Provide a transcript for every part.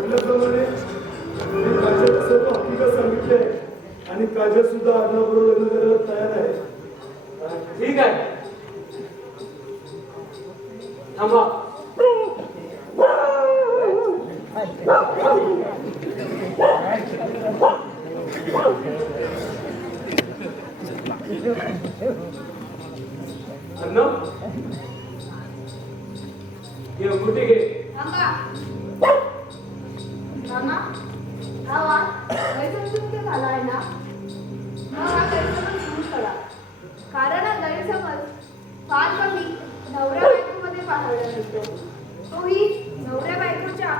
म्हटल्याप्रमाणे मी काजल सर्व हकीकत सांगितले आणि काजल सुद्धा अर्णवबरोबर लग्न करायला तयार आहे ठीक आहे थांबा अर्णव ये अंगुठी घे थांबा. मामा हा वाद गैरसमजूत झाला आहे ना? मग हा गैरसमज दूर करा. कारण हा गैरसमज फार कमी नवऱ्या बायकोमध्ये पाहायला मिळतो. तोही नवऱ्या बायकोच्या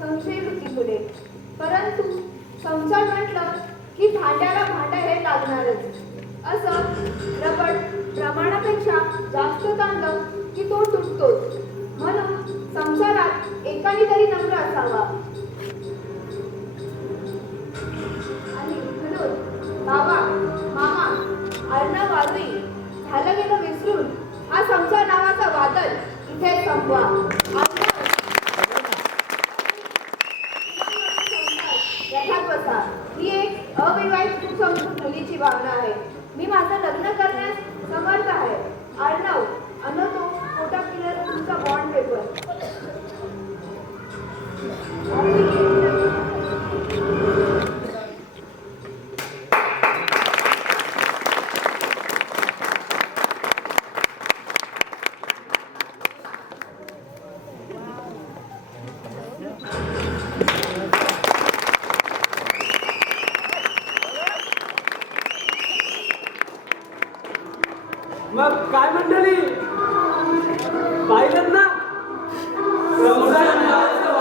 संशय परंतु संसार म्हटलं की भांड्याला भांडं हे लागणारच. असं रबड प्रमाणापेक्षा जास्त ताणलं की तो तुटतोच. म्हणून संसारात एकाने तरी नम्र असावा. ही एक अविवाहित मुलीची भावना आहे. मी माझं लग्न करण्यास समर्थ आहे अर्णव मग काय मंडळी? पाहिलं ना? नावाचं